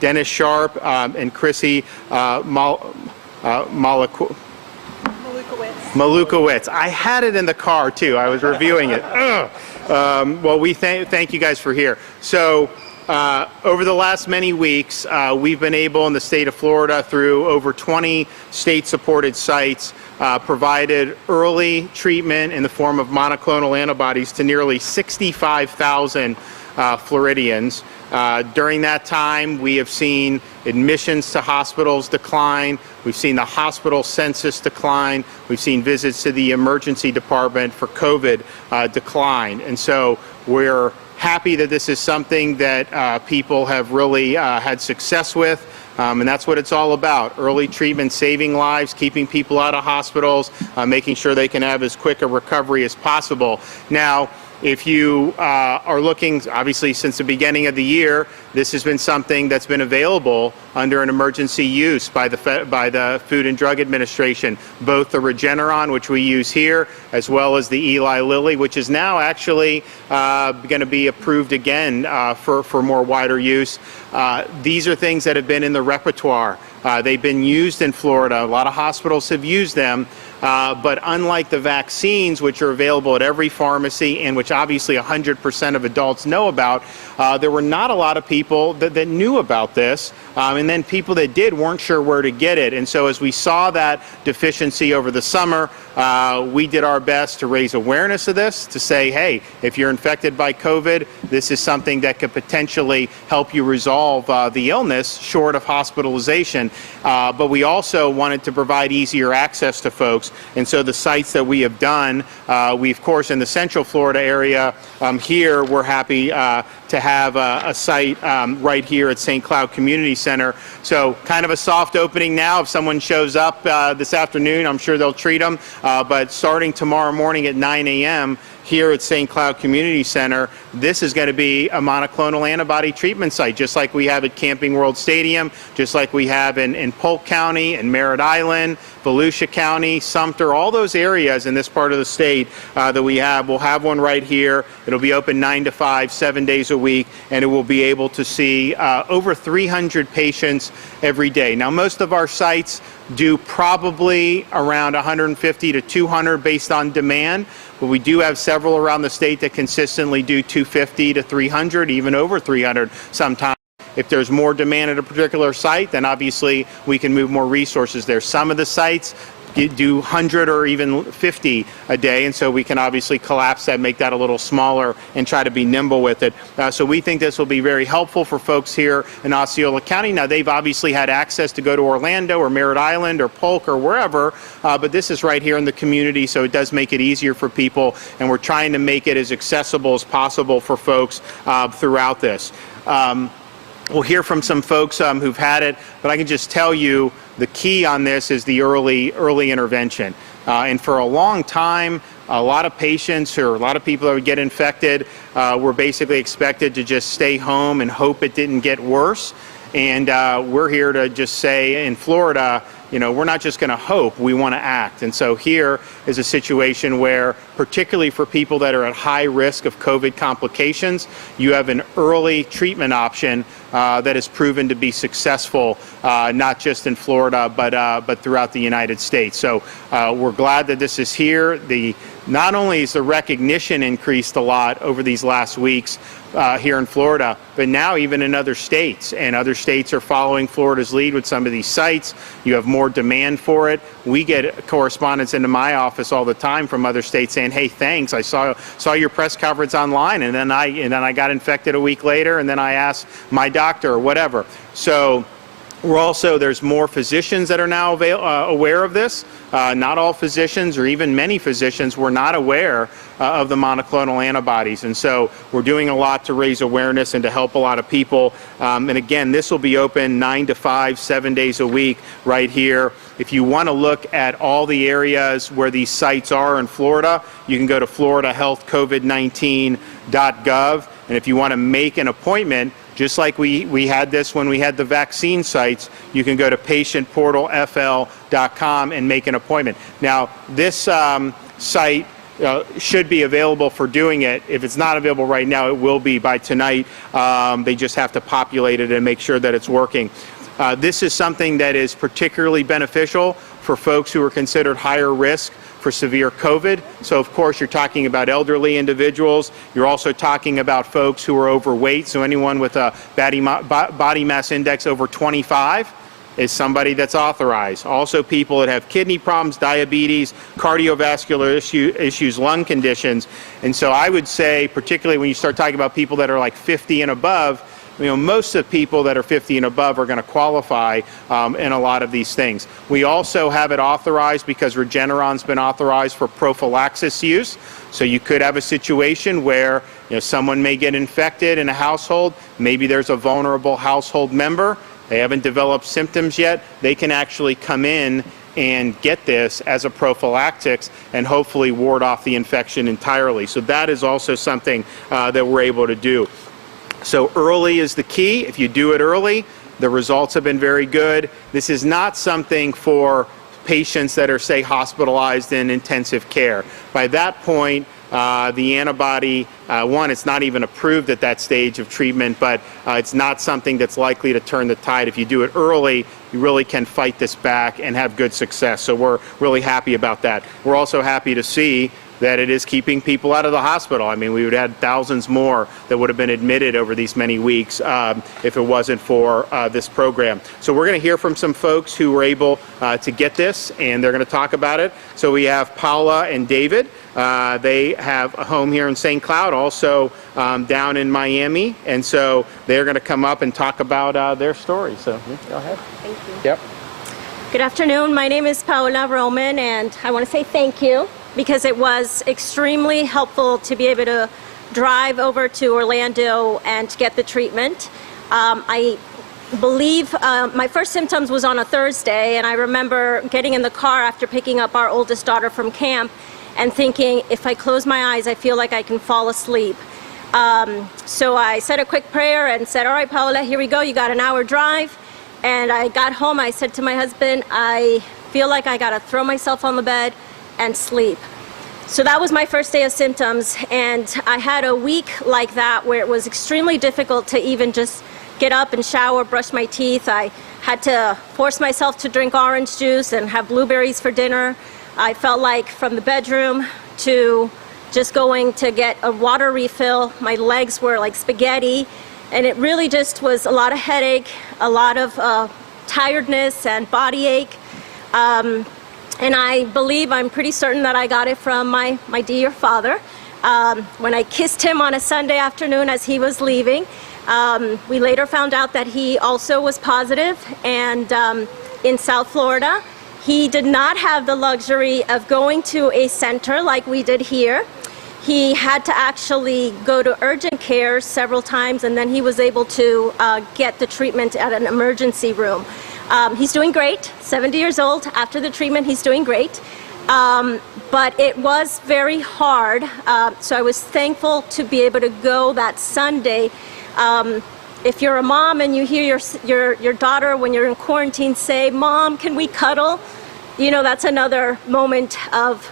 Dennis Sharp and Chrissy Malukowitz. I had it in the car too. I was reviewing it. Well, we thank you guys for here. So over the last many weeks, we've been able in the state of Florida through over 20 state-supported sites provided early treatment in the form of monoclonal antibodies to nearly 65,000 Floridians. During that time, we have seen admissions to hospitals decline. We've seen the hospital census decline. We've seen visits to the emergency department for COVID decline. And so we're happy that this is something that people have really had success with. And that's what it's all about. Early treatment, saving lives, keeping people out of hospitals, making sure they can have as quick a recovery as possible. Now, if you are looking, obviously since the beginning of the year, this has been something that's been available under an emergency use by the Food and Drug Administration, both the Regeneron, which we use here, as well as the Eli Lilly, which is now actually going to be approved again for more wider use. These are things that have been in the repertoire. They've been used in Florida. A lot of hospitals have used them. But unlike the vaccines, which are available at every pharmacy and which obviously 100% of adults know about, there were not a lot of people that knew about this. And then people that did weren't sure where to get it. And so as we saw that deficiency over the summer, we did our best to raise awareness of this, to say, hey, if you're infected by COVID, this is something that could potentially help you resolve the illness short of hospitalization. But we also wanted to provide easier access to folks. And so the sites that we have done, we, of course, in the Central Florida area, here we're happy to have a site right here at St. Cloud Community Center. So kind of a soft opening now. If someone shows up this afternoon, I'm sure they'll treat them. But starting tomorrow morning at 9 a.m., here at St. Cloud Community Center, this is going to be a monoclonal antibody treatment site, just like we have at Camping World Stadium, just like we have in Polk County and Merritt Island, Volusia County, Sumter, all those areas in this part of the state that we have. We'll have one right here. It'll be open 9 to 5, 7 days a week, and it will be able to see over 300 patients every day. Now, most of our sites do probably around 150 to 200 based on demand, but we do have several around the state that consistently do 250 to 300, even over 300 sometimes. If there's more demand at a particular site, then obviously we can move more resources there. Some of the sites do 100 or even 50 a day, and so we can obviously collapse that, make that a little smaller, and try to be nimble with it. So we think this will be very helpful for folks here in Osceola County. Now, they've obviously had access to go to Orlando or Merritt Island or Polk or wherever, but this is right here in the community, so it does make it easier for people, and we're trying to make it as accessible as possible for folks throughout this. We'll hear from some folks who've had it, but I can just tell you the key on this is the early intervention. And for a long time, a lot of patients or a lot of people that would get infected were basically expected to just stay home and hope it didn't get worse. And we're here to just say in Florida, you know, we're not just going to hope, we want to act. And so here is a situation where, particularly for people that are at high risk of COVID complications, you have an early treatment option that has proven to be successful, not just in Florida, but throughout the United States. So we're glad that this is here. Not only is the recognition increased a lot over these last weeks here in Florida, but now even in other states. And other states are following Florida's lead with some of these sites. You have more demand for it. We get correspondence into my office all the time from other states saying, hey, thanks, I saw your press conference online, and then I got infected a week later, and then I asked my doctor or whatever. So there's more physicians that are now aware of this. Not all physicians, or even many physicians, were not aware of the monoclonal antibodies. And so we're doing a lot to raise awareness and to help a lot of people. And again, this will be open 9 to 5, 7 days a week right here. If you want to look at all the areas where these sites are in Florida, you can go to floridahealthcovid19.gov. And if you want to make an appointment, just like we had this when we had the vaccine sites, you can go to patientportalfl.com and make an appointment. Now, this site should be available for doing it. If it's not available right now, it will be by tonight. They just have to populate it and make sure that it's working. This is something that is particularly beneficial for folks who are considered higher risk for severe COVID. So of course you're talking about elderly individuals. You're also talking about folks who are overweight. So anyone with a body mass index over 25 is somebody that's authorized. Also people that have kidney problems, diabetes, cardiovascular issues, lung conditions. And so I would say, particularly when you start talking about people that are like 50 and above, most of the people that are 50 and above are going to qualify in a lot of these things. We also have it authorized because Regeneron's been authorized for prophylaxis use. So you could have a situation where someone may get infected in a household. Maybe there's a vulnerable household member. They haven't developed symptoms yet. They can actually come in and get this as a prophylactics and hopefully ward off the infection entirely. So that is also something that we're able to do. So early is the key. If you do it early, the results have been very good. This is not something for patients that are, say, hospitalized in intensive care. By that point, the antibody, it's not even approved at that stage of treatment, but it's not something that's likely to turn the tide. If you do it early, you really can fight this back and have good success. So we're really happy about that. We're also happy to see that it is keeping people out of the hospital. I mean, we would have had thousands more that would have been admitted over these many weeks if it wasn't for this program. So we're going to hear from some folks who were able to get this, and they're going to talk about it. So we have Paula and David. They have a home here in St. Cloud, also down in Miami, and so they're going to come up and talk about their story. So go ahead. Thank you. Yep. Good afternoon. My name is Paula Roman, and I want to say thank you, because it was extremely helpful to be able to drive over to Orlando and get the treatment. I believe my first symptoms was on a Thursday, and I remember getting in the car after picking up our oldest daughter from camp and thinking, if I close my eyes, I feel like I can fall asleep. So I said a quick prayer and said, all right, Paula, here we go. You got an hour drive. And I got home, I said to my husband, I feel like I got to throw myself on the bed and sleep. So that was my first day of symptoms, and I had a week like that where it was extremely difficult to even just get up and shower, brush my teeth. I had to force myself to drink orange juice and have blueberries for dinner. I felt like from the bedroom to just going to get a water refill, my legs were like spaghetti, and it really just was a lot of headache, a lot of tiredness and body ache. And I believe, I'm pretty certain that I got it from my dear father. When I kissed him on a Sunday afternoon as he was leaving, we later found out that he also was positive, and in South Florida, he did not have the luxury of going to a center like we did here. He had to actually go to urgent care several times, and then he was able to get the treatment at an emergency room. He's doing great, 70 years old. After the treatment, he's doing great. But it was very hard, so I was thankful to be able to go that Sunday. If you're a mom and you hear your daughter when you're in quarantine say, "Mom, can we cuddle?" That's another moment of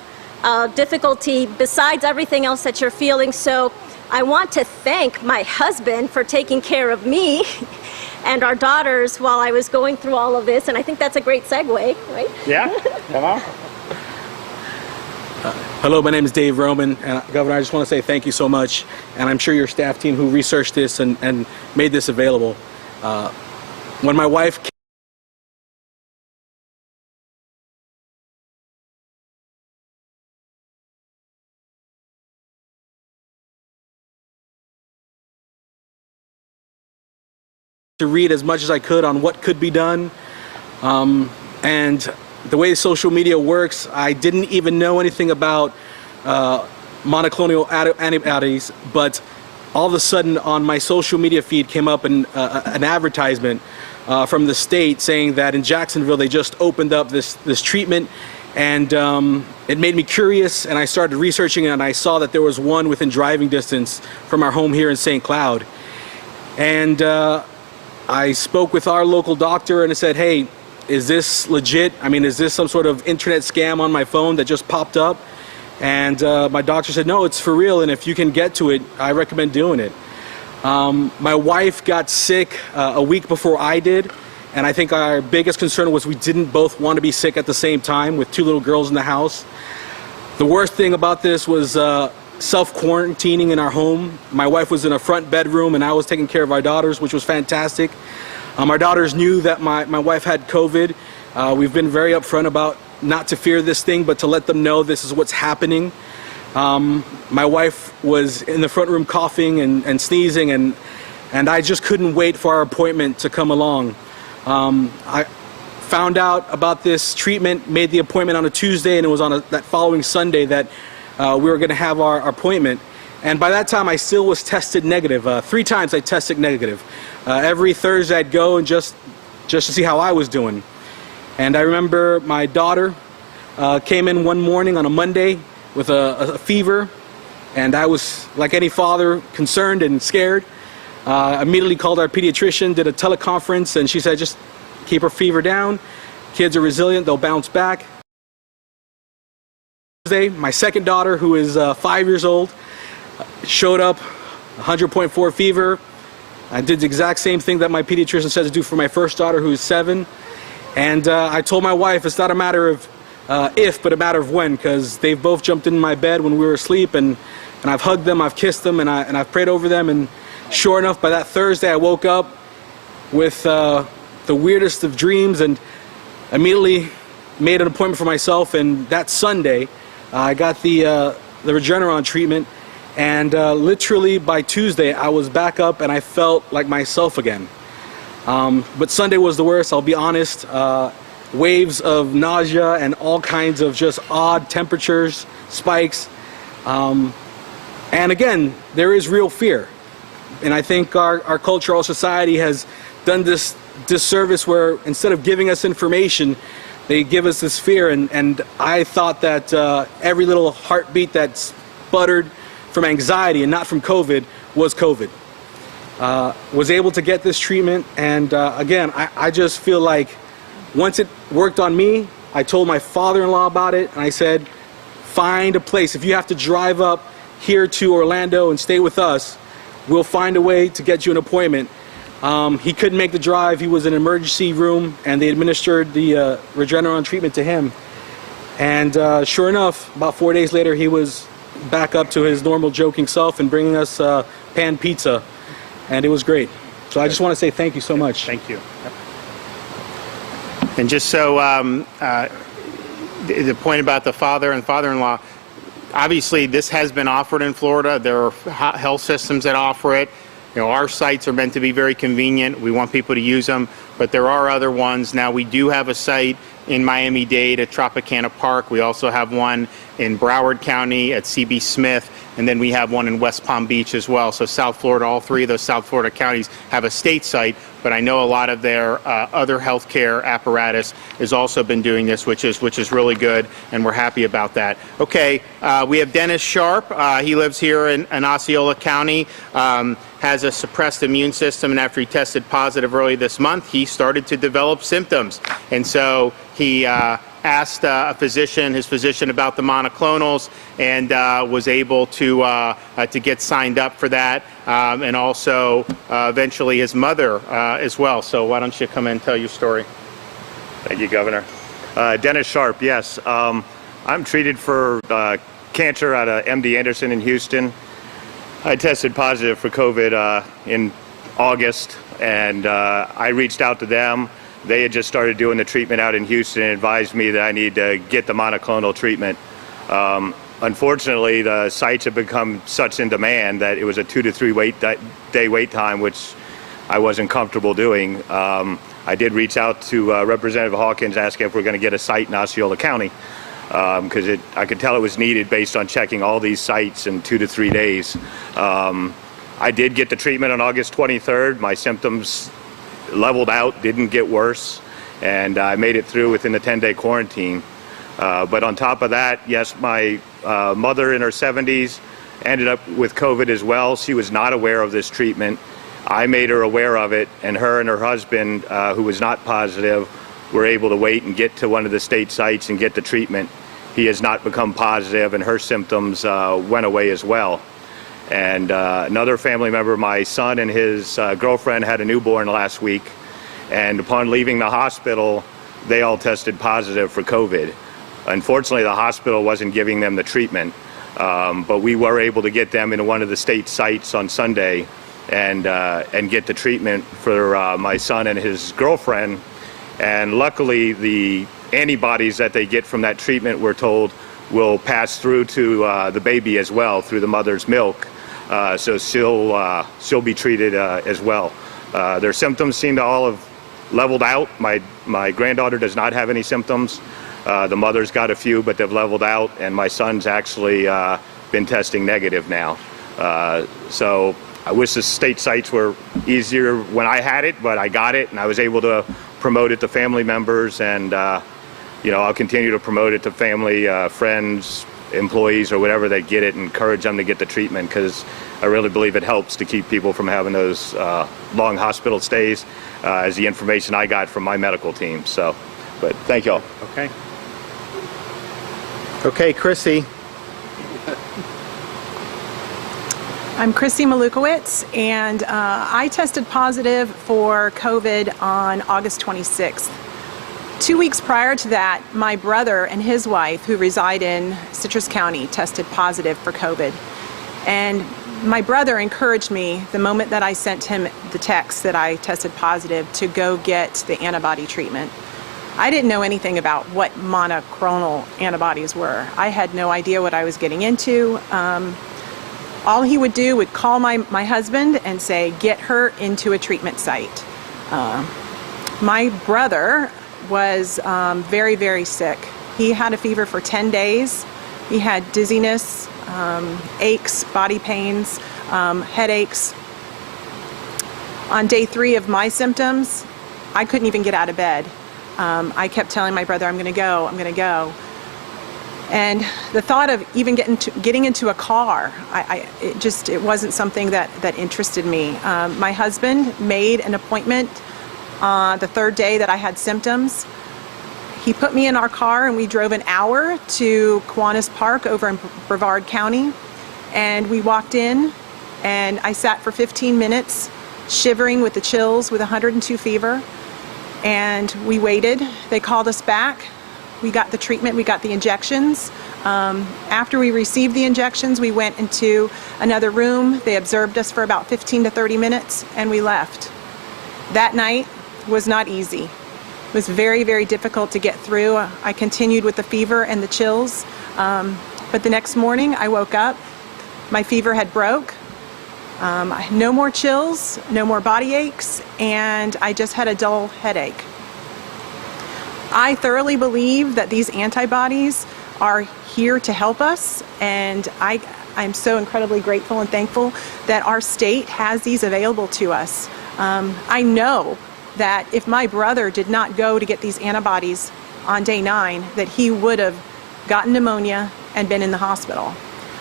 difficulty besides everything else that you're feeling. So I want to thank my husband for taking care of me and our daughters while I was going through all of this, and I think that's a great segue, right? Yeah, come on. Hello, my name is Dave Roman, and Governor, I just want to say thank you so much, and I'm sure your staff team who researched this and made this available. When my wife to read as much as I could on what could be done, and the way social media works, I didn't even know anything about monoclonal antibodies, but all of a sudden on my social media feed came up an advertisement from the state saying that in Jacksonville they just opened up this treatment, and it made me curious, and I started researching it, and I saw that there was one within driving distance from our home here in St. Cloud. And I spoke with our local doctor and I said, hey, is this legit? I mean, is this some sort of internet scam on my phone that just popped up? And my doctor said, no, it's for real, and if you can get to it, I recommend doing it. My wife got sick a week before I did, and I think our biggest concern was we didn't both want to be sick at the same time with 2 little girls in the house. The worst thing about this was self-quarantining in our home. My wife was in a front bedroom, and I was taking care of our daughters, which was fantastic. Our daughters knew that my wife had COVID. We've been very upfront about not to fear this thing, but to let them know this is what's happening. My wife was in the front room coughing and sneezing, and I just couldn't wait for our appointment to come along. I found out about this treatment, made the appointment on a Tuesday, and it was on that following Sunday that we were going to have our appointment. And by that time, I still was tested negative. 3 times I tested negative. Every Thursday I'd go and just to see how I was doing. And I remember my daughter came in one morning on a Monday with a fever, and I was, like any father, concerned and scared. Immediately called our pediatrician, did a teleconference, and she said, just keep her fever down. Kids are resilient, they'll bounce back. My second daughter, who is 5 years old, showed up, 100.4 fever. I did the exact same thing that my pediatrician said to do for my first daughter, who is 7. And I told my wife it's not a matter of if, but a matter of when, because they've both jumped in my bed when we were asleep, and I've hugged them, I've kissed them, and I've prayed over them. And sure enough, by that Thursday, I woke up with the weirdest of dreams and immediately made an appointment for myself. And that Sunday, I got the Regeneron treatment, and literally by Tuesday, I was back up and I felt like myself again. But Sunday was the worst, I'll be honest. Waves of nausea and all kinds of just odd temperatures, spikes. And again, there is real fear. And I think our culture, our society has done this disservice where instead of giving us information, they give us this fear. And I thought that every little heartbeat that sputtered from anxiety and not from COVID was COVID. Was able to get this treatment, and again, I just feel like once it worked on me, I told my father-in-law about it, and I said, find a place. If you have to drive up here to Orlando and stay with us, we'll find a way to get you an appointment. He couldn't make the drive. He was in an emergency room, and they administered the Regeneron treatment to him. And sure enough, about 4 days later, he was back up to his normal joking self and bringing us pan pizza. And it was great. So I just want to say thank you so much. Thank you. And just so the point about the father and father-in-law, obviously this has been offered in Florida. There are health systems that offer it. You know, our sites are meant to be very convenient. We want people to use them, but there are other ones. Now we do have a site in Miami-Dade at Tropicana Park. We also have one in Broward County at CB Smith, and then we have one in West Palm Beach as well. So South Florida, all 3 of those South Florida counties have a state site, but I know a lot of their other healthcare apparatus has also been doing this, which is really good, and we're happy about that. Okay, we have Dennis Sharp. He lives here in Osceola County, has a suppressed immune system, and after he tested positive early this month, he started to develop symptoms. And so he asked his physician about the monoclonals, and was able to get signed up for that, and also eventually his mother as well. So why don't you come in and tell your story? Thank you, Governor. Dennis Sharp, yes. I'm treated for cancer at MD Anderson in Houston. I tested positive for COVID in August, and I reached out to them. They had just started doing the treatment out in Houston and advised me that I need to get the monoclonal treatment. Unfortunately, the sites have become such in demand that it was a 2 to 3 day wait time, which I wasn't comfortable doing. I did reach out to Representative Hawkins asking if we're going to get a site in Osceola County, because I could tell it was needed based on checking all these sites in 2 to 3 days. I did get the treatment on August 23rd. My symptoms leveled out, didn't get worse, and I made it through within the 10-day quarantine. But on top of that, yes, my mother in her 70s ended up with COVID as well. She was not aware of this treatment. I made her aware of it, and her husband, who was not positive, were able to wait and get to one of the state sites and get the treatment. he has not become positive, and her symptoms went away as well. And another family member, my son and his girlfriend had a newborn last week, and upon leaving the hospital, they all tested positive for COVID. Unfortunately, the hospital wasn't giving them the treatment, but we were able to get them into one of the state sites on Sunday and get the treatment for my son and his girlfriend. And luckily, the antibodies that they get from that treatment, we're told, will pass through to the baby as well, through the mother's milk. So she'll be treated as well. Their symptoms seem to all have leveled out. My granddaughter does not have any symptoms. The mother's got a few, but they've leveled out, and my son's actually been testing negative now. So I wish the state sites were easier when I had it, but I got it, and I was able to promote it to family members, and I'll continue to promote it to family, friends, employees, or whatever that get it, and encourage them to get the treatment, because I really believe it helps to keep people from having those long hospital stays, as the information I got from my medical team. So, but thank you all. Okay. Okay, Chrissy. I'm Chrissy Malukowitz, and I tested positive for COVID on August 26th. 2 weeks prior to that, my brother and his wife, who reside in Citrus County, tested positive for COVID. And my brother encouraged me, the moment that I sent him the text that I tested positive, to go get the antibody treatment. I didn't know anything about what monoclonal antibodies were. I had no idea what I was getting into. All he would do would call my husband and say, get her into a treatment site. My brother was very, very sick. He had a fever for 10 days. He had dizziness, aches, body pains, headaches. On day 3 of my symptoms, I couldn't even get out of bed. I kept telling my brother, I'm going to go, I'm going to go. And the thought of even getting into a car, it wasn't something that interested me. My husband made an appointment the 3rd day that I had symptoms. He put me in our car and we drove an hour to Kiwanis Park over in Brevard County. And we walked in and I sat for 15 minutes shivering with the chills with 102 fever. And we waited. They called us back. We got the treatment, we got the injections. After we received the injections, we went into another room. They observed us for about 15 to 30 minutes and we left. That night was not easy. It was very, very difficult to get through. I continued with the fever and the chills. But the next morning I woke up, my fever had broke. No more chills, no more body aches, and I just had a dull headache. I thoroughly believe that these antibodies are here to help us, and I'm so incredibly grateful and thankful that our state has these available to us. I know that if my brother did not go to get these antibodies on day 9, that he would have gotten pneumonia and been in the hospital.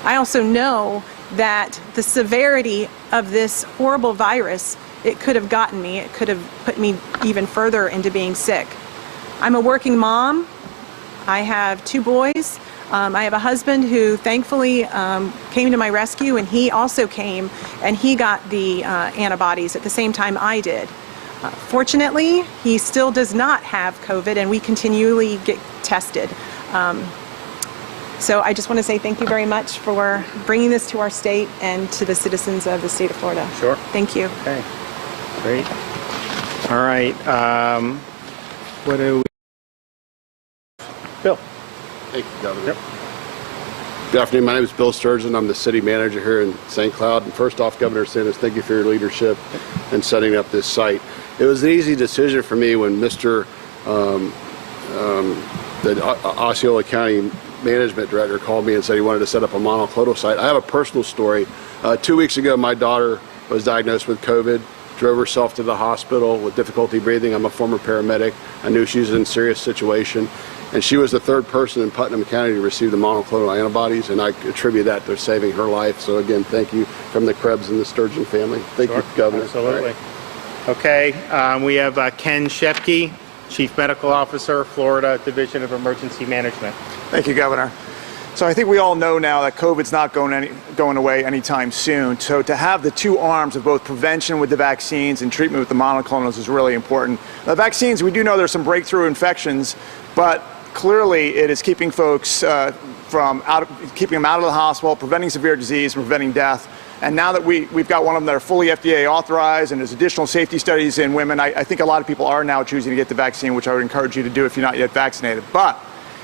I also know that the severity of this horrible virus, it could have gotten me, it could have put me even further into being sick. I'm a working mom. I have 2 boys. I have a husband who thankfully came to my rescue, and he also came and he got the antibodies at the same time I did. Fortunately, he still does not have COVID, and we continually get tested. So I just want to say thank you very much for bringing this to our state and to the citizens of the state of Florida. Sure. Thank you. Okay. Great. All right. What do we? Bill. Thank you, Governor. Yep. Good afternoon. My name is Bill Sturgeon. I'm the city manager here in St. Cloud. And first off, Governor DeSantis, thank you for your leadership in setting up this site. It was an easy decision for me when Mr. The Osceola County management director called me and said he wanted to set up a monoclonal site. I have a personal story. 2 weeks ago, my daughter was diagnosed with COVID, drove herself to the hospital with difficulty breathing. I'm a former paramedic. I knew she was in a serious situation. And she was the 3rd person in Putnam County to receive the monoclonal antibodies, and I attribute that to saving her life. So again, thank you from the Krebs and the Sturgeon family. Thank you, Governor. Absolutely. Okay, we have Ken Shepke. Chief Medical Officer, Florida Division of Emergency Management. Thank you, Governor. So I think we all know now that COVID's not going away anytime soon. So to have the two arms of both prevention with the vaccines and treatment with the monoclonals is really important. The vaccines, we do know there's some breakthrough infections, but clearly it is keeping folks keeping them out of the hospital, preventing severe disease, preventing death. And now that we've got one of them that are fully FDA authorized and there's additional safety studies in women, I think a lot of people are now choosing to get the vaccine, which I would encourage you to do if you're not yet vaccinated. But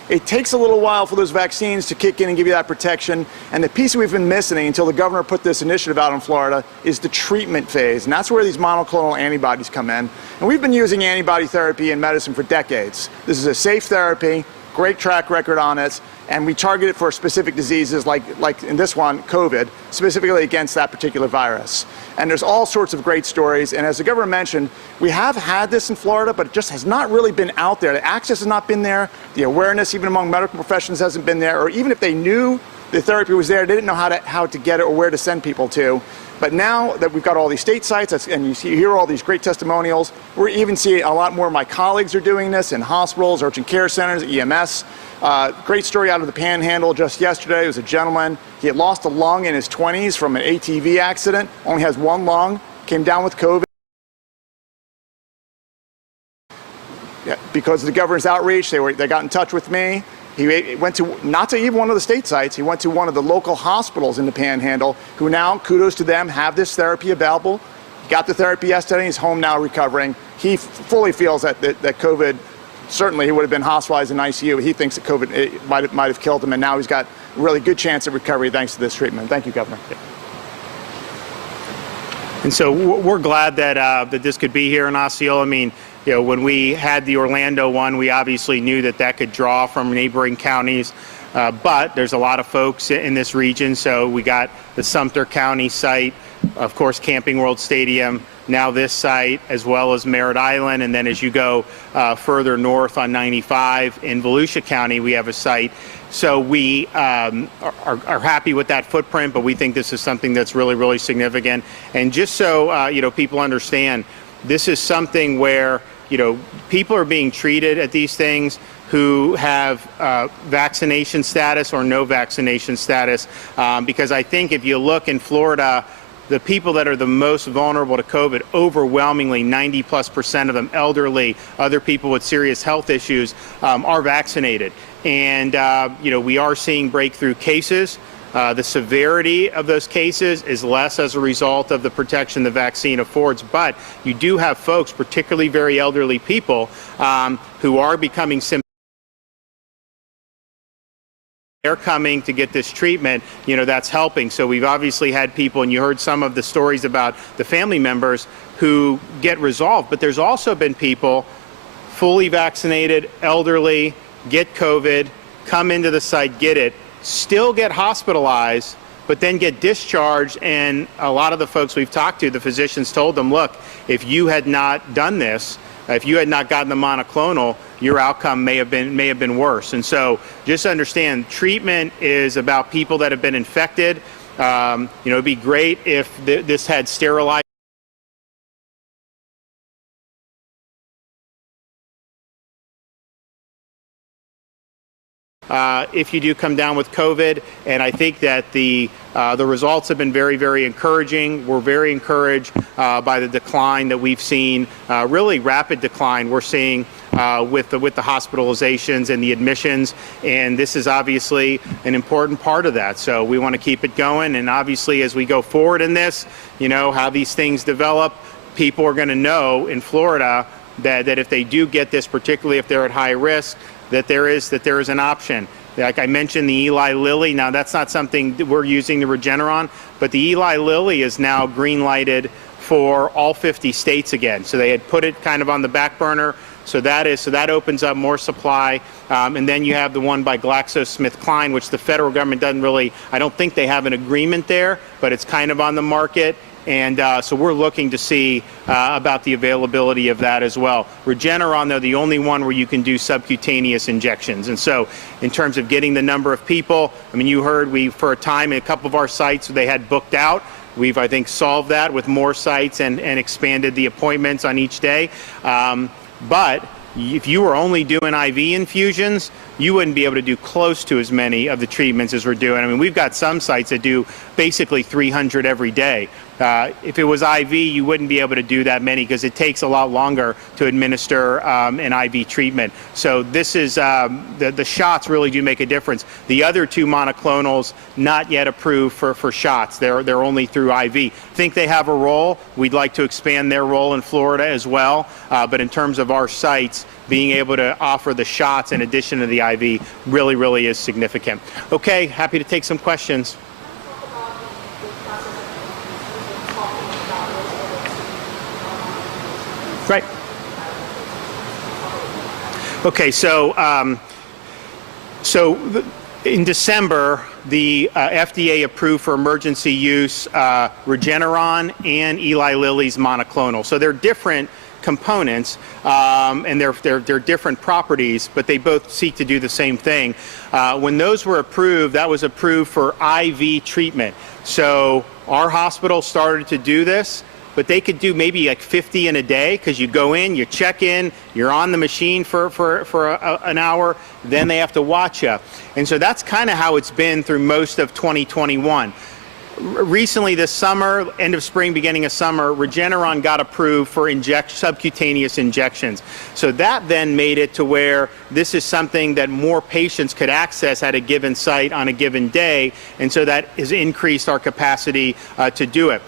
it takes a little while for those vaccines to kick in and give you that protection. And the piece we've been missing until the governor put this initiative out in Florida is the treatment phase. And that's where these monoclonal antibodies come in. And we've been using antibody therapy in medicine for decades. This is a safe therapy, great track record on it, and we target it for specific diseases like in this one, COVID, specifically against that particular virus. And there's all sorts of great stories. And as the governor mentioned, we have had this in Florida, but it just has not really been out there. The access has not been there. The awareness, even among medical professionals, hasn't been there. Or even if they knew the therapy was there, they didn't know how to get it or where to send people to. But now that we've got all these state sites, and you hear all these great testimonials, we're even seeing a lot more of my colleagues are doing this in hospitals, urgent care centers, EMS. Great story out of the Panhandle just yesterday. There was a gentleman, he had lost a lung in his 20s from an ATV accident, only has one lung, came down with COVID. Yeah, because of the governor's outreach, they got in touch with me. He went to, not to even one of the state sites, he went to one of the local hospitals in the Panhandle, who now, kudos to them, have this therapy available. He got the therapy yesterday, he's home now recovering. He fully feels that COVID, certainly he would have been hospitalized in ICU. He thinks that COVID might have killed him, and now he's got a really good chance of recovery thanks to this treatment. Thank you, Governor. And so we're glad that this could be here in Osceola. I mean, when we had the Orlando one, we obviously knew that could draw from neighboring counties. But there's a lot of folks in this region. So we got the Sumter County site, of course, Camping World Stadium, now this site, as well as Merritt Island. And then as you go further north on 95 in Volusia County, we have a site. So we are happy with that footprint, but we think this is something that's really, really significant. And just so people understand, this is something where people are being treated at these things who have vaccination status or no vaccination status, because I think if you look in Florida, the people that are the most vulnerable to COVID, overwhelmingly 90+% of them, elderly, other people with serious health issues, are vaccinated. And we are seeing breakthrough cases. The severity of those cases is less as a result of the protection the vaccine affords, but you do have folks, particularly very elderly people, who are becoming symptomatic. They're coming to get this treatment, that's helping. So we've obviously had people, and you heard some of the stories about the family members who get resolved, but there's also been people fully vaccinated, elderly, get COVID, come into the site, get it, still get hospitalized, but then get discharged. And a lot of the folks we've talked to, the physicians told them, look, if you had not done this, if you had not gotten the monoclonal, your outcome may have been worse. And so just understand, treatment is about people that have been infected. It'd be great if this had sterilized. If you do come down with COVID, and I think that the results have been very, very encouraging. We're very encouraged by the decline that we've seen, really rapid decline we're seeing with the hospitalizations and the admissions, and this is obviously an important part of that. So we want to keep it going, and obviously as we go forward in this, how these things develop, people are going to know in Florida that if they do get this, particularly if they're at high risk, that there is an option. Like I mentioned, the Eli Lilly, now that's not something that we're using the Regeneron, but the Eli Lilly is now green lighted for all 50 states again. So they had put it kind of on the back burner. So that opens up more supply. And then you have the one by GlaxoSmithKline, which the federal government doesn't really, I don't think they have an agreement there, but it's kind of on the market. And so we're looking to see about the availability of that as well. Regeneron, though, the only one where you can do subcutaneous injections. And so in terms of getting the number of people, I mean, you heard for a time, in a couple of our sites, they had booked out. We've, I think, solved that with more sites and expanded the appointments on each day. But if you were only doing IV infusions, you wouldn't be able to do close to as many of the treatments as we're doing. I mean, we've got some sites that do basically 300 every day. If it was IV, you wouldn't be able to do that many because it takes a lot longer to administer an IV treatment. So this is, the shots really do make a difference. The other two monoclonals, not yet approved for shots. They're only through IV. Think they have a role. We'd like to expand their role in Florida as well. But in terms of our sites, being able to offer the shots in addition to the IV really, really is significant. Okay, happy to take some questions. Right. Okay, so in December, the FDA approved for emergency use Regeneron and Eli Lilly's monoclonal. So they're different components, and they're different properties, but they both seek to do the same thing. When those were approved, that was approved for IV treatment. So our hospital started to do this, but they could do maybe like 50 in a day because you go in, you check in, you're on the machine for an hour, then they have to watch you. And so that's kind of how it's been through most of 2021. Recently this summer, end of spring, beginning of summer, Regeneron got approved for subcutaneous injections. So that then made it to where this is something that more patients could access at a given site on a given day, and so that has increased our capacity to do it.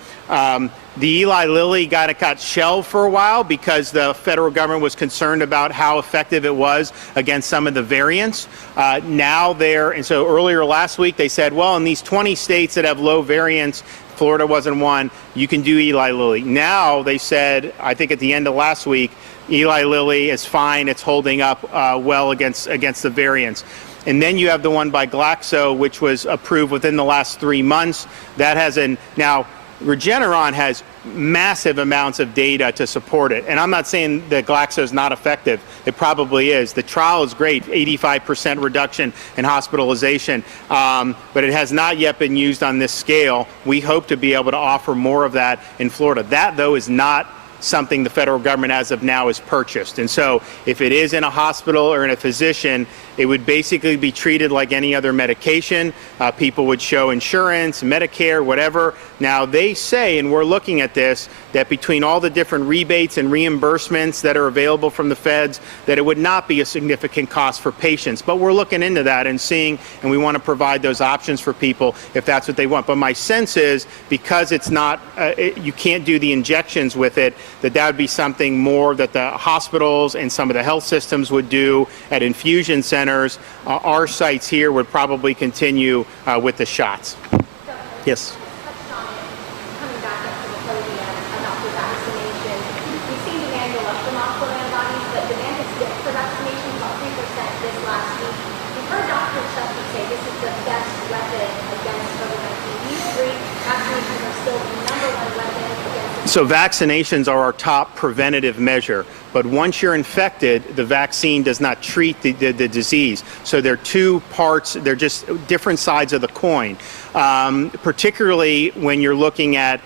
The Eli Lilly got shelved for a while because the federal government was concerned about how effective it was against some of the variants. And so earlier last week they said, well, in these 20 states that have low variants, Florida wasn't one, you can do Eli Lilly. Now they said, I think at the end of last week, Eli Lilly is fine, it's holding up well against the variants. And then you have the one by Glaxo, which was approved within the last 3 months. That has now Regeneron has massive amounts of data to support it. And I'm not saying that Glaxo is not effective. It probably is. The trial is great, 85% reduction in hospitalization, but it has not yet been used on this scale. We hope to be able to offer more of that in Florida. That, though, is not something the federal government as of now has purchased. And so if it is in a hospital or in a physician, it would basically be treated like any other medication. People would show insurance, Medicare, whatever. Now they say, and we're looking at this, that between all the different rebates and reimbursements that are available from the feds, that it would not be a significant cost for patients. But we're looking into that and seeing, and we want to provide those options for people if that's what they want. But my sense is, because it's not, you can't do the injections with it, that would be something more that the hospitals and some of the health systems would do at infusion centers. Our sites here would probably continue with the shots. Yes. Coming back up to the podium about the vaccination, we've seen demand go up for monoclonal antibodies, but demand has dipped for vaccinations about 3% this last week. We've heard Dr. Chesky say this is the best weapon against COVID-19. Do you agree vaccinations are still the number one weapon against? So vaccinations are our top preventative measure. But once you're infected, the vaccine does not treat the disease. So they're two parts, they're just different sides of the coin. Particularly when you're looking at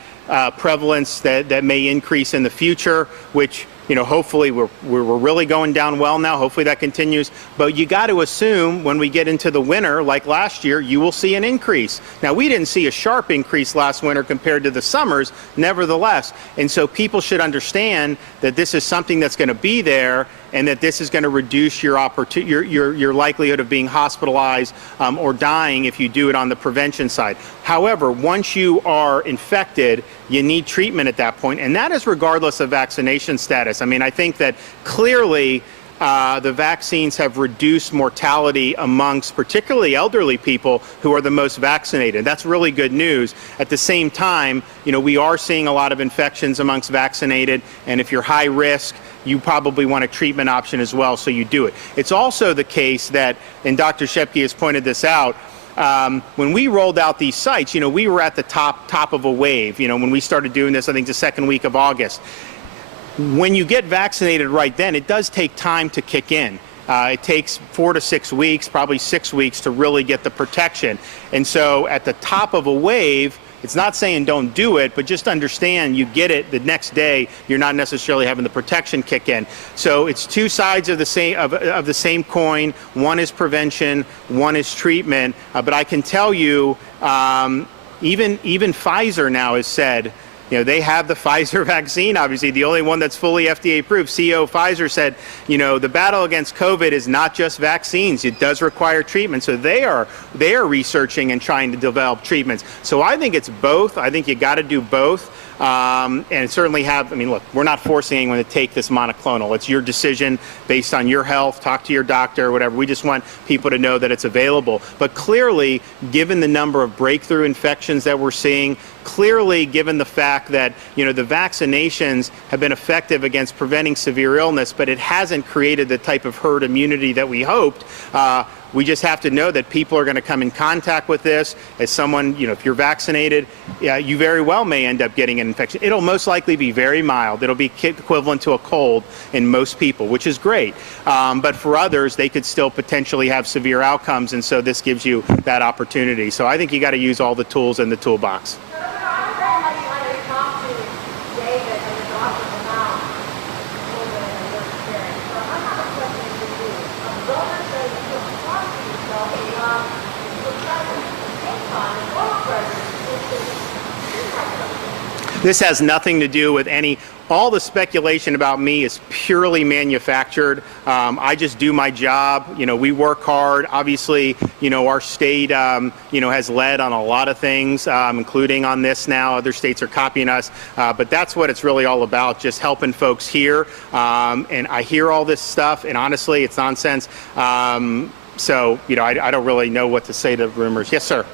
prevalence that may increase in the future, which, you know, hopefully we're really going down well now. Hopefully that continues. But you got to assume when we get into the winter, like last year, you will see an increase. Now, we didn't see a sharp increase last winter compared to the summers, nevertheless. And so people should understand that this is something that's going to be there, and that this is going to reduce your likelihood of being hospitalized or dying if you do it on the prevention side. However, once you are infected, you need treatment at that point, and that is regardless of vaccination status. I mean, I think that clearly the vaccines have reduced mortality amongst particularly elderly people who are the most vaccinated. That's really good news. At the same time, you know, we are seeing a lot of infections amongst vaccinated, and if you're high risk, you probably want a treatment option as well, so you do it. It's also the case that, and Dr. Shepke has pointed this out, when we rolled out these sites, you know, we were at the top of a wave. You know, when we started doing this, I think the second week of August. When you get vaccinated right then, it does take time to kick in. It takes 4 to 6 weeks, probably 6 weeks, to really get the protection. And so at the top of a wave, It's not saying don't do it, but just understand you get it the next day, you're not necessarily having the protection kick in. So it's two sides of the same coin. One is prevention, one is treatment. But I can tell you, even Pfizer now has said, they have the Pfizer vaccine, obviously, the only one that's fully FDA approved. CEO of Pfizer said, the battle against COVID is not just vaccines. It does require treatment. So they are researching and trying to develop treatments. So I think it's both. I think you got to do both. And certainly look, we're not forcing anyone to take this monoclonal. It's your decision based on your health. Talk to your doctor, whatever. We just want people to know that it's available. But clearly, given the number of breakthrough infections that we're seeing, clearly given the fact that, the vaccinations have been effective against preventing severe illness, but it hasn't created the type of herd immunity that we hoped, we just have to know that people are going to come in contact with this. As someone, if you're vaccinated, you very well may end up getting an infection. It'll most likely be very mild. It'll be equivalent to a cold in most people, which is great. But for others, they could still potentially have severe outcomes, and so this gives you that opportunity. So I think you got to use all the tools in the toolbox. This has nothing to do with all the speculation about me is purely manufactured. I just do my job. We work hard. Obviously, our state, has led on a lot of things, including on this now. Other states are copying us. But that's what it's really all about, just helping folks here. And I hear all this stuff, and honestly, it's nonsense. So, I don't really know what to say to rumors. Yes, sir.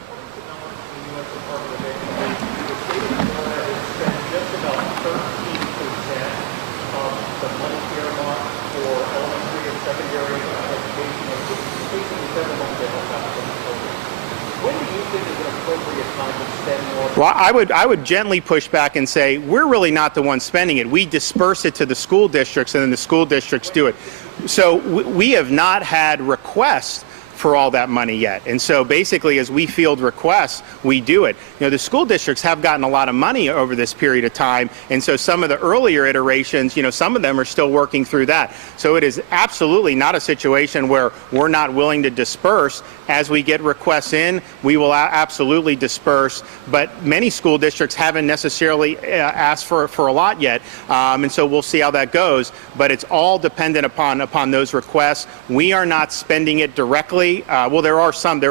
Well, I would gently push back and say we're really not the ones spending it. We disperse it to the school districts, and then the school districts do it. So we have not had requests for all that money yet. And so basically, as we field requests, we do it. The school districts have gotten a lot of money over this period of time. And so some of the earlier iterations, some of them are still working through that. So it is absolutely not a situation where we're not willing to disperse. As we get requests in, we will absolutely disperse. But many school districts haven't necessarily asked for a lot yet. And so we'll see how that goes. But it's all dependent upon those requests. We are not spending it directly. Well, there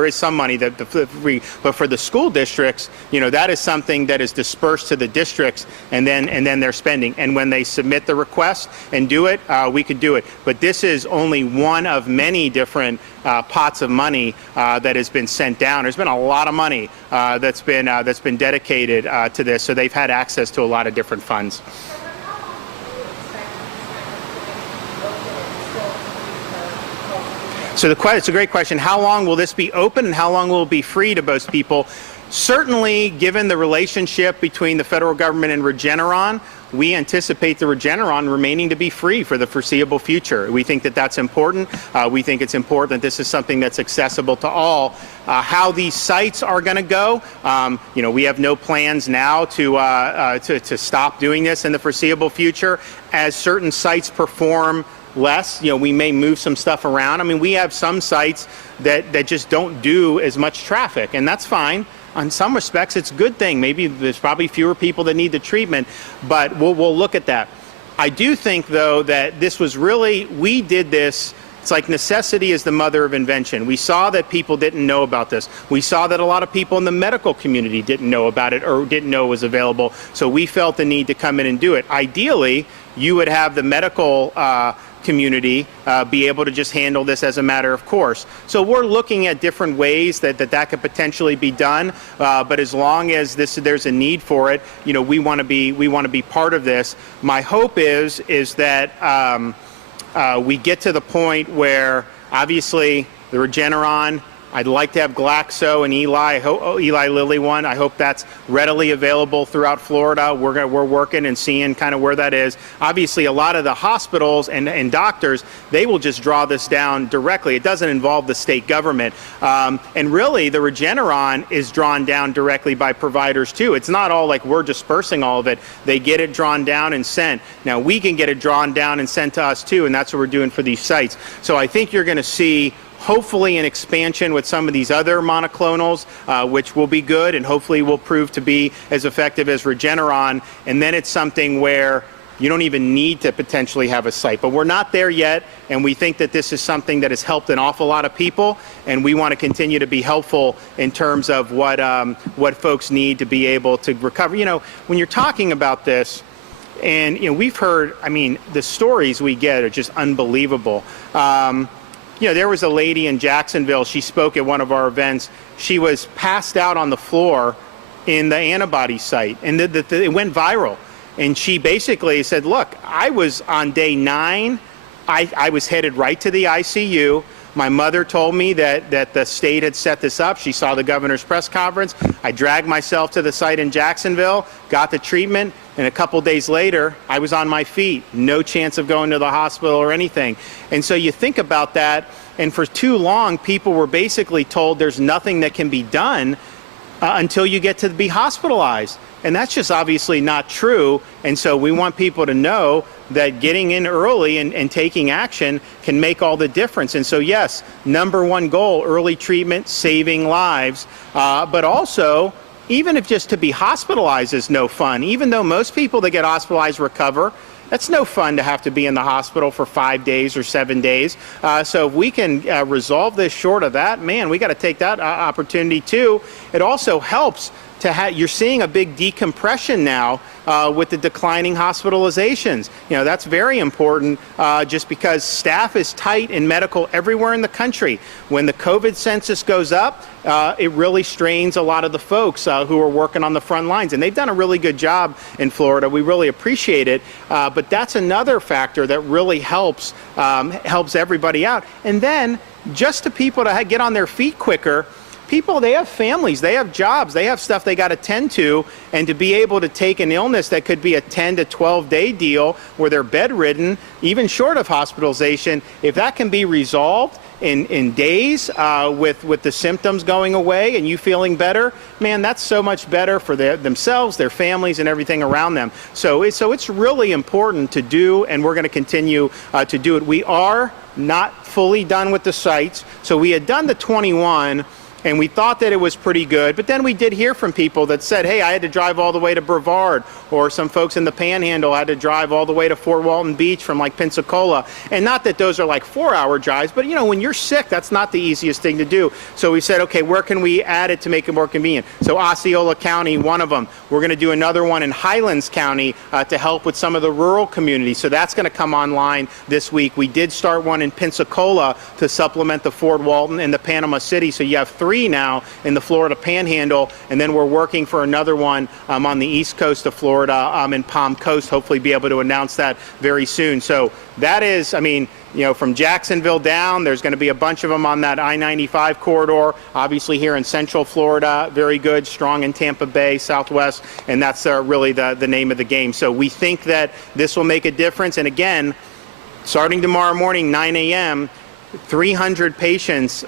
is some money but for the school districts, that is something that is dispersed to the districts, and then they're spending. And when they submit the request and do it, we could do it. But this is only one of many different pots of money that has been sent down. There's been a lot of money that's been dedicated to this, so they've had access to a lot of different funds. So it's a great question. How long will this be open, and how long will it be free to most people? Certainly, given the relationship between the federal government and Regeneron, we anticipate the Regeneron remaining to be free for the foreseeable future. We think that that's important. We think it's important that this is something that's accessible to all. How these sites are going to go, we have no plans now to stop doing this in the foreseeable future. As certain sites perform less, we may move some stuff around. We have some sites that just don't do as much traffic, and that's fine. In some respects, it's a good thing. Maybe there's probably fewer people that need the treatment, but we'll look at that. I do think, though, that this was we did this. It's like necessity is the mother of invention. We saw that people didn't know about this. We saw that a lot of people in the medical community didn't know about it or didn't know it was available. So we felt the need to come in and do it. Ideally, you would have the medical community be able to just handle this as a matter of course. So we're looking at different ways that could potentially be done. But as long as there's a need for it, we want to be part of this. My hope is that we get to the point where obviously the Regeneron I'd like to have Glaxo and Eli Lilly one. I hope that's readily available throughout Florida. We're working and seeing kind of where that is. Obviously, a lot of the hospitals and doctors, they will just draw this down directly. It doesn't involve the state government. And really, the Regeneron is drawn down directly by providers too. It's not all like we're dispersing all of it. They get it drawn down and sent. Now we can get it drawn down and sent to us too, and that's what we're doing for these sites. So I think you're going to see hopefully an expansion with some of these other monoclonals, which will be good and hopefully will prove to be as effective as Regeneron. And then it's something where you don't even need to potentially have a site. But we're not there yet, and we think that this is something that has helped an awful lot of people, and we want to continue to be helpful in terms of what folks need to be able to recover. You know, when you're talking about this, and you know, we've heard, I mean, the stories we get are just unbelievable. You know, there was a lady in Jacksonville, she spoke at one of our events. She was passed out on the floor in the antibody site, and it went viral. And she basically said, look, I was on day 9, I was headed right to the ICU. My mother told me that the state had set this up. She saw the governor's press conference. I dragged myself to the site in Jacksonville, got the treatment, and a couple days later, I was on my feet. No chance of going to the hospital or anything. And so you think about that, and for too long, people were basically told there's nothing that can be done until you get to be hospitalized. And that's just obviously not true. And so we want people to know that getting in early and taking action can make all the difference. And so, yes, number one goal, early treatment, saving lives. But also, even if just to be hospitalized is no fun, even though most people that get hospitalized recover, that's no fun to have to be in the hospital for 5 days or 7 days. So if we can resolve this short of that, man, we got to take that opportunity too. It also helps to have, you're seeing a big decompression now with the declining hospitalizations. You know, that's very important just because staff is tight in medical everywhere in the country. When the COVID census goes up, it really strains a lot of the folks who are working on the front lines. And they've done a really good job in Florida. We really appreciate it. But that's another factor that really helps everybody out. And then just to people to get on their feet quicker, people, they have families, they have jobs, they have stuff they got to tend to, and to be able to take an illness that could be a 10 to 12 day deal where they're bedridden, even short of hospitalization, if that can be resolved in days with the symptoms going away and you feeling better, man, that's so much better for themselves, their families, and everything around them. So it's really important to do, and we're going to continue to do it. We are not fully done with the sites. So we had done the 21, and we thought that it was pretty good, but then we did hear from people that said, hey, I had to drive all the way to Brevard, or some folks in the Panhandle had to drive all the way to Fort Walton Beach from like Pensacola. And not that those are like 4-hour drives, but you know, when you're sick, that's not the easiest thing to do. So we said, okay, where can we add it to make it more convenient? So Osceola County, one of them. We're gonna do another one in Highlands County to help with some of the rural communities. So that's gonna come online this week. We did start one in Pensacola to supplement the Fort Walton and the Panama City. So you have 3 now in the Florida Panhandle, and then we're working for another one on the east coast of Florida, in Palm Coast, hopefully be able to announce that very soon. So that is, I mean, you know, from Jacksonville down, there's going to be a bunch of them on that I-95 corridor, obviously here in Central Florida, very good, strong in Tampa Bay, Southwest, and that's really the name of the game. So we think that this will make a difference, and again, starting tomorrow morning, 9 a.m., 300 patients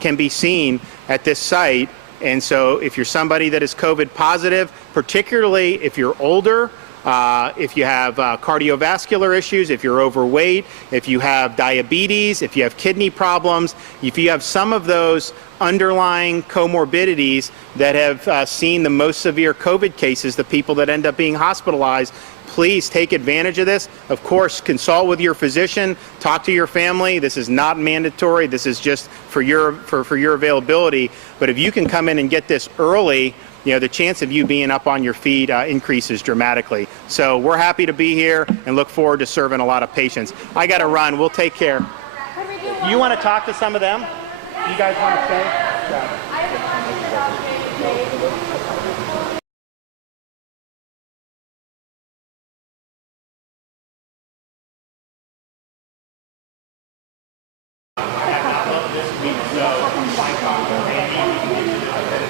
can be seen at this site. And so if you're somebody that is COVID positive, particularly if you're older, if you have cardiovascular issues, if you're overweight, if you have diabetes, if you have kidney problems, if you have some of those underlying comorbidities that have seen the most severe COVID cases, the people that end up being hospitalized, please take advantage of this. Of course, consult with your physician, talk to your family. This is not mandatory. This is just for your availability. But if you can come in and get this early, you know, the chance of you being up on your feet increases dramatically. So we're happy to be here and look forward to serving a lot of patients. I got to run. We'll take care. You want to talk to some of them? You guys want to stay? Yeah.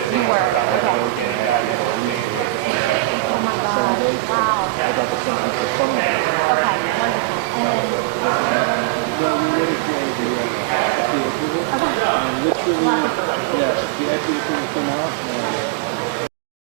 You were. Okay. Oh my God. Wow.